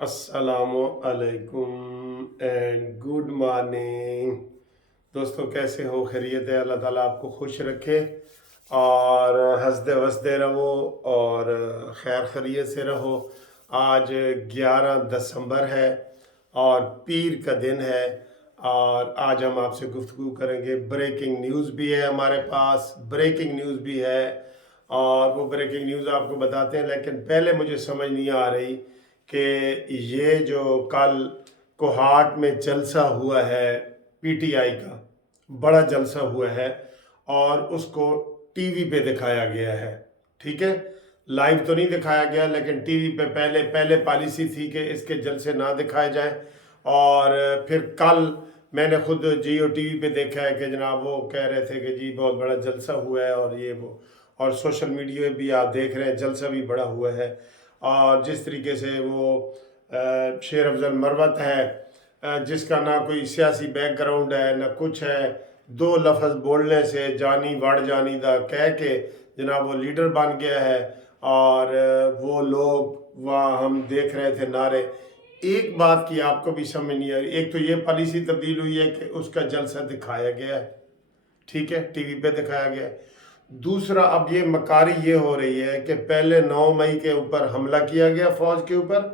अस्सलाम वालेकुम and good morning. दोस्तों कैसे हो? खैरियत है? अल्लाह ताला आपको खुश रखे और हंसते वसते रहो और खैर खैरियत से रहो। आज 11 दिसंबर है और पीर का दिन है और आज हम आपसे गुफ्तगू करेंगे। ब्रेकिंग न्यूज़ भी है हमारे पास, ब्रेकिंग न्यूज़ भी है और वो ब्रेकिंग न्यूज़ आपको बताते हैं। लेकिन पहले मुझे समझ नहीं आ रही कि ये जो कल कोहाट में जलसा हुआ है, पीटीआई का बड़ा जलसा हुआ है और उसको टीवी पे दिखाया गया है। ठीक है, लाइव तो नहीं दिखाया गया लेकिन टीवी पे पहले पॉलिसी थी कि इसके जलसे ना दिखाए जाएं और फिर कल मैंने खुद जियो टीवी पे देखा है कि जनाब वो कह रहे थे कि जी बहुत बड़ा जलसा हुआ है और ये वो, और सोशल मीडिया भी आप देख रहे हैं जलसा भी बड़ा हुआ है। और जिस तरीके से वो शेर अफजल मरवत है जिसका ना कोई सियासी बैकग्राउंड है ना कुछ है, दो लफ्ज़ बोलने से जानी वड़ जानी दा कह के जनाब वो लीडर बन गया है और वो लोग वहाँ हम देख रहे थे नारे। एक बात की आपको भी समझ नहीं आ रही, एक तो ये पॉलिसी तब्दील हुई है कि उसका जलसा दिखाया गया है, ठीक है, टीवी पे दिखाया गया है। दूसरा अब ये मकारी ये हो रही है कि पहले 9 मई के ऊपर हमला किया गया, फौज के ऊपर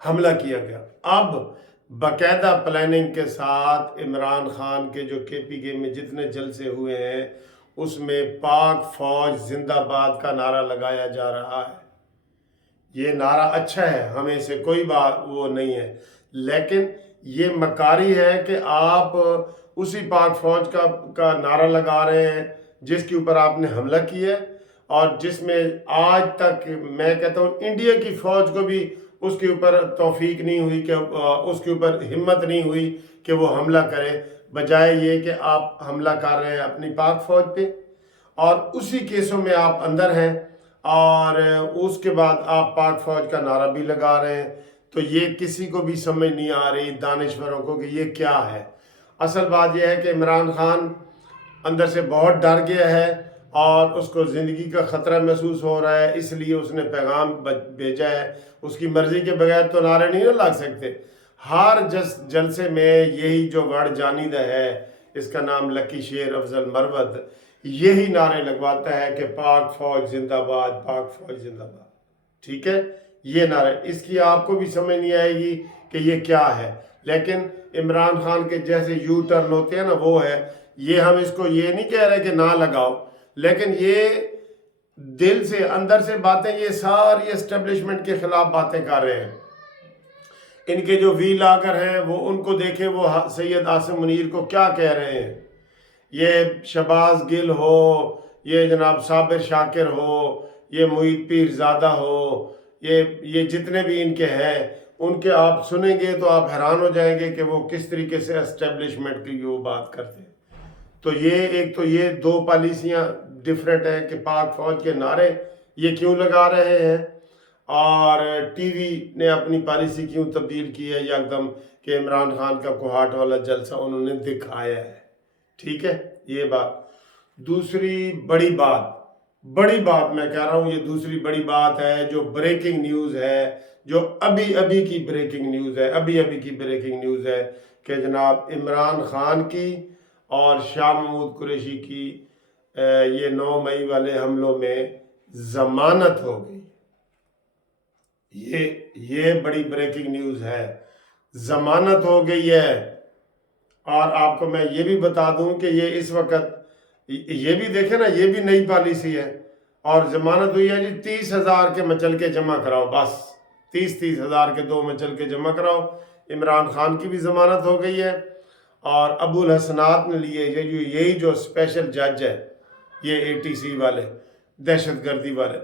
हमला किया गया। अब बाकायदा प्लानिंग के साथ इमरान खान के जो केपीके में जितने जलसे हुए हैं उसमें पाक फौज जिंदाबाद का नारा लगाया जा रहा है। ये नारा अच्छा है, हमें से कोई बात वो नहीं है, लेकिन ये मकारी है कि आप उसी पाक फौज का नारा लगा रहे हैं जिसके ऊपर आपने हमला किया और जिसमें आज तक मैं कहता हूँ इंडिया की फौज को भी उसके ऊपर तौफीक नहीं हुई कि उसके ऊपर हिम्मत नहीं हुई कि वो हमला करे, बजाय ये कि आप हमला कर रहे हैं अपनी पाक फौज पे और उसी केसों में आप अंदर हैं और उसके बाद आप पाक फौज का नारा भी लगा रहे हैं। तो ये किसी को भी समझ नहीं आ रही दानिश्वरों को कि ये क्या है। असल बात यह है कि इमरान खान अंदर से बहुत डर गया है और उसको ज़िंदगी का ख़तरा महसूस हो रहा है, इसलिए उसने पैगाम भेजा है। उसकी मर्ज़ी के बगैर तो नारे नहीं ना लग सकते। हर जलसे में यही जो वर्ड जानिदा है, इसका नाम लकी शेर अफजल मरवत, यही नारे लगवाता है कि पाक फौज जिंदाबाद, पाक फौज जिंदाबाद। ठीक है, ये नारे, इसकी आपको भी समझ नहीं आएगी कि ये क्या है, लेकिन इमरान खान के जैसे यू टर्न होते हैं ना वो है। ये हम इसको ये नहीं कह रहे कि ना लगाओ, लेकिन ये दिल से अंदर से बातें, ये सारी एस्टेब्लिशमेंट के खिलाफ बातें कर रहे हैं। इनके जो वी लागर हैं वो उनको देखे, वो सैयद आसिम मुनीर को क्या कह रहे हैं। ये शहबाज गिल हो, ये जनाब साबिर शाकिर हो, ये मुईद पीरज़ादा हो, ये जितने भी इनके हैं उनके आप सुनेंगे तो आप हैरान हो जाएंगे कि वो किस तरीके से एस्टेब्लिशमेंट की वो बात करते हैं। तो ये एक तो ये दो पॉलिसियाँ डिफरेंट है कि पाक फौज के नारे ये क्यों लगा रहे हैं और टीवी ने अपनी पॉलिसी क्यों तब्दील की है एकदम कि इमरान खान का कोहाट वाला जलसा उन्होंने दिखाया है। ठीक है, ये बात। दूसरी बड़ी बात मैं कह रहा हूँ, ये दूसरी बड़ी बात है जो ब्रेकिंग न्यूज़ है, जो अभी अभी की ब्रेकिंग न्यूज़ है, अभी अभी की ब्रेकिंग न्यूज़ है कि जनाब इमरान खान की और शाह महमूद कुरैशी की ये 9 मई वाले हमलों में ज़मानत हो गई। ये बड़ी ब्रेकिंग न्यूज़ है, ज़मानत हो गई है। और आपको मैं ये भी बता दूं कि ये इस वक्त ये भी देखें ना, ये भी नई पॉलिसी है और ज़मानत हुई है जी 30,000 के मचल के जमा कराओ, बस 30,000 के 2 मचल के जमा कराओ। इमरान खान की भी ज़मानत हो गई है और अबुल हसनात ने लिए, यही जो स्पेशल जज है, ये ATC वाले, दहशत गर्दी वाले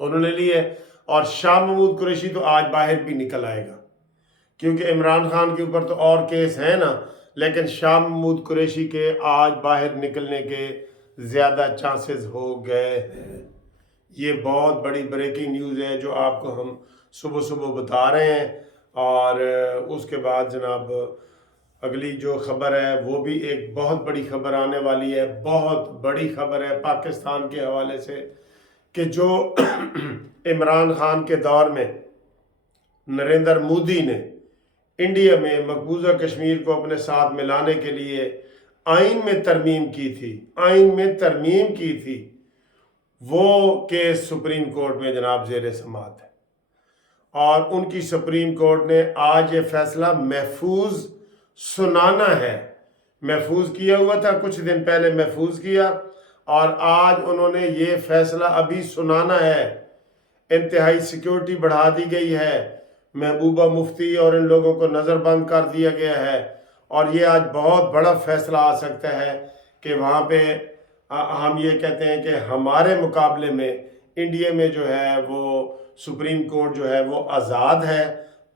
उन्होंने लिए। और शाह महमूद कुरैशी तो आज बाहर भी निकल आएगा क्योंकि इमरान खान के ऊपर तो और केस है ना, लेकिन शाह महमूद कुरैशी के आज बाहर निकलने के ज़्यादा चांसेस हो गए हैं। ये बहुत बड़ी ब्रेकिंग न्यूज़ है जो आपको हम सुबह सुबह बता रहे हैं। और उसके बाद जनाब अगली जो खबर है वो भी एक बहुत बड़ी खबर आने वाली है, बहुत बड़ी खबर है पाकिस्तान के हवाले से कि जो इमरान खान के दौर में नरेंद्र मोदी ने इंडिया में मकबूजा कश्मीर को अपने साथ मिलाने के लिए आइन में तरमीम की थी, आइन में तरमीम की थी, वो केस सुप्रीम कोर्ट में जनाब ज़ेर समाअत है और उनकी सुप्रीम कोर्ट ने आज ये फैसला महफूज सुनाना है। महफूज किया हुआ था, कुछ दिन पहले महफूज किया और आज उन्होंने ये फैसला अभी सुनाना है। इंतहाई सिक्योरिटी बढ़ा दी गई है, महबूबा मुफ्ती और इन लोगों को नज़रबंद कर दिया गया है और ये आज बहुत बड़ा फैसला आ सकता है कि वहाँ पे हम ये कहते हैं कि हमारे मुकाबले में इंडिया में जो है वो सुप्रीम कोर्ट जो है वो आज़ाद है,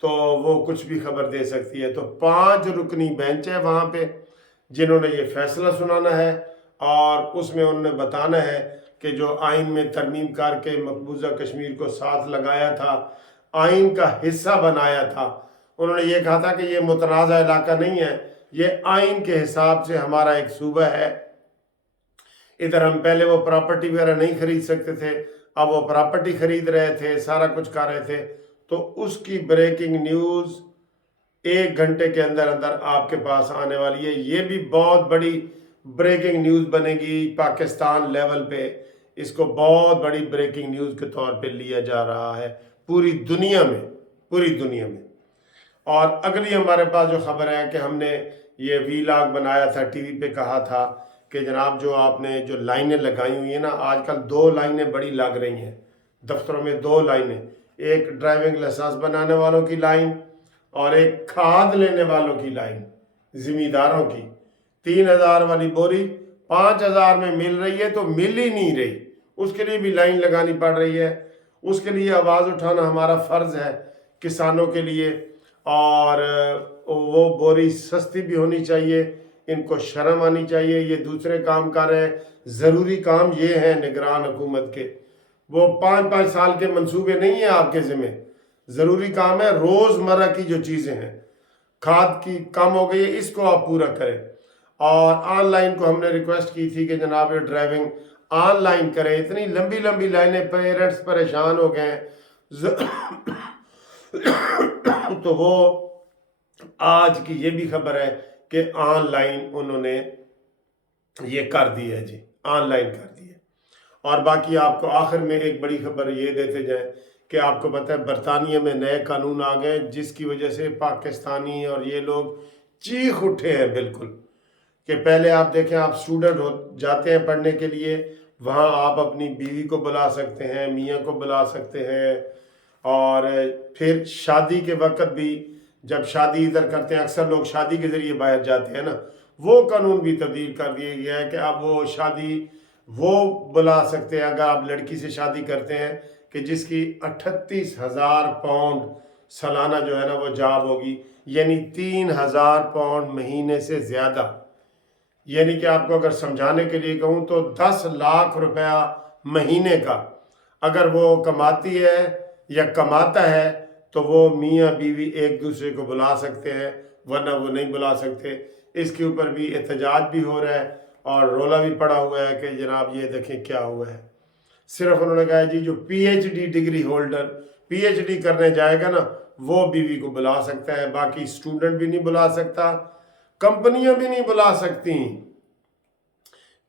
तो वो कुछ भी खबर दे सकती है। तो 5 रुकनी बेंच है वहाँ पे जिन्होंने ये फैसला सुनाना है और उसमें उन्होंने बताना है कि जो आइन में तरमीम करके मकबूजा कश्मीर को साथ लगाया था, आइन का हिस्सा बनाया था, उन्होंने ये कहा था कि ये मुतनाज़ा इलाका नहीं है, ये आइन के हिसाब से हमारा एक सूबा है। इधर हम पहले वो प्रॉपर्टी वगैरह नहीं खरीद सकते थे, अब वो प्रॉपर्टी खरीद रहे थे, सारा कुछ कर रहे थे। तो उसकी ब्रेकिंग न्यूज़ 1 घंटे के अंदर अंदर आपके पास आने वाली है। ये भी बहुत बड़ी ब्रेकिंग न्यूज़ बनेगी पाकिस्तान लेवल पे, इसको बहुत बड़ी ब्रेकिंग न्यूज़ के तौर पे लिया जा रहा है पूरी दुनिया में, पूरी दुनिया में। और अगली हमारे पास जो खबर है कि हमने ये वीलॉग बनाया था, टीवी पे कहा था कि जनाब जो आपने जो लाइनें लगाई हुई हैं ना, आजकल 2 लाइनें बड़ी लग रही हैं दफ्तरों में, 2 लाइनें, एक ड्राइविंग लाइसेंस बनाने वालों की लाइन और एक खाद लेने वालों की लाइन, ज़िमींदारों की। 3000 वाली बोरी 5000 में मिल रही है तो मिल ही नहीं रही, उसके लिए भी लाइन लगानी पड़ रही है। उसके लिए आवाज़ उठाना हमारा फ़र्ज़ है किसानों के लिए, और वो बोरी सस्ती भी होनी चाहिए, इनको शर्म आनी चाहिए। ये दूसरे काम कर रहे हैं, ज़रूरी काम ये है निगरान हुकूमत के, वो 5-5 साल के मंसूबे नहीं हैं आपके ज़िम्मे, ज़रूरी काम है रोज़मर्रा की जो चीज़ें हैं। खाद की कम हो गई है, इसको आप पूरा करें। और ऑनलाइन को हमने रिक्वेस्ट की थी कि जनाब ये ड्राइविंग ऑनलाइन करें, इतनी लंबी लंबी लाइनें, पेरेंट्स परेशान हो गए हैं। तो वो आज की ये भी खबर है कि ऑनलाइन उन्होंने ये कर दी है जी, ऑनलाइन कर दी है। और बाकी आपको आखिर में एक बड़ी खबर ये देते जाए कि आपको पता है बरतानिया में नए कानून आ गए जिसकी वजह से पाकिस्तानी और ये लोग चीख उठे हैं बिल्कुल, कि पहले आप देखें, आप स्टूडेंट हो जाते हैं पढ़ने के लिए, वहाँ आप अपनी बीवी को बुला सकते हैं, मियाँ को बुला सकते हैं, और फिर शादी के वक्त भी जब शादी इधर करते हैं, अक्सर लोग शादी के ज़रिए बाहर जाते हैं ना, वो कानून भी तब्दील कर दिया गया है कि अब वो शादी वो बुला सकते हैं अगर आप लड़की से शादी करते हैं कि जिसकी 38,000 पाउंड सालाना जो है ना वो जॉब होगी, यानी 3,000 पाउंड महीने से ज़्यादा। यानी कि आपको अगर समझाने के लिए कहूँ तो 10 लाख रुपया महीने का अगर वो कमाती है या कमाता है तो वो मियाँ बीवी एक दूसरे को बुला सकते हैं, वरना वो नहीं बुला सकते। इसके ऊपर भी एहतजाज भी हो रहा है और रोला भी पड़ा हुआ है कि जनाब ये देखें क्या हुआ है। सिर्फ उन्होंने कहा जी जो PhD डिग्री होल्डर PhD करने जाएगा ना वो बीवी को बुला सकता है, बाकी स्टूडेंट भी नहीं बुला सकता, कंपनियां भी नहीं बुला सकती।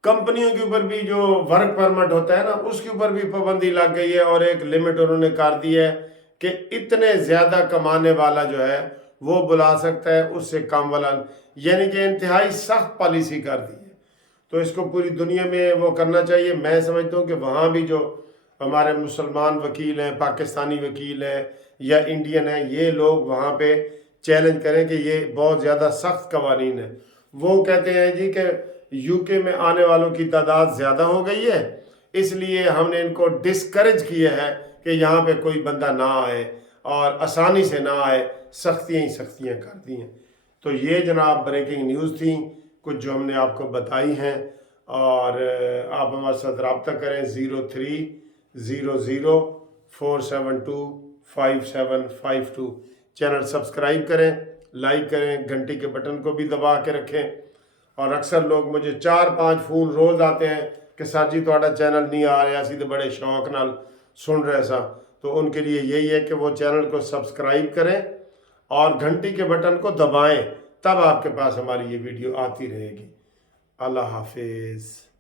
कंपनियों के ऊपर भी जो वर्क परमिट होता है ना उसके ऊपर भी पाबंदी लग गई है और एक लिमिट उन्होंने कर दी है कि इतने ज़्यादा कमाने वाला जो है वो बुला सकता है, उससे कम वाला, यानी कि इंतहाई सख्त पॉलिसी कर दी है। तो इसको पूरी दुनिया में वो करना चाहिए। मैं समझता हूँ कि वहाँ भी जो हमारे मुसलमान वकील हैं, पाकिस्तानी वकील हैं या इंडियन हैं, ये लोग वहाँ पे चैलेंज करें कि ये बहुत ज़्यादा सख्त कवानीन है। वो कहते हैं जी कि यूके में आने वालों की तादाद ज़्यादा हो गई है, इसलिए हमने इनको डिस्करेज किया है कि यहाँ पे कोई बंदा ना आए और आसानी से ना आए, सख्तियाँ ही सख्तियाँ कर दी हैं। तो ये जनाब ब्रेकिंग न्यूज़ थी कुछ जो हमने आपको बताई हैं, और आप हमारे साथ रब्ता करें 030047255752। चैनल सब्सक्राइब करें, लाइक करें, घंटी के बटन को भी दबा के रखें। और अक्सर लोग मुझे 4-5 फ़ोन रोज़ आते हैं कि सर जी ਤੁਹਾਡਾ चैनल नहीं आ रहा, असी तो बड़े शौक नाल सुन रहे सा। تو ان کے لیے یہی ہے کہ وہ چینل کو سبسکرائب کریں اور گھنٹی کے بٹن کو دبائیں، تب آپ کے پاس ہماری یہ ویڈیو آتی رہے گی۔ اللہ حافظ۔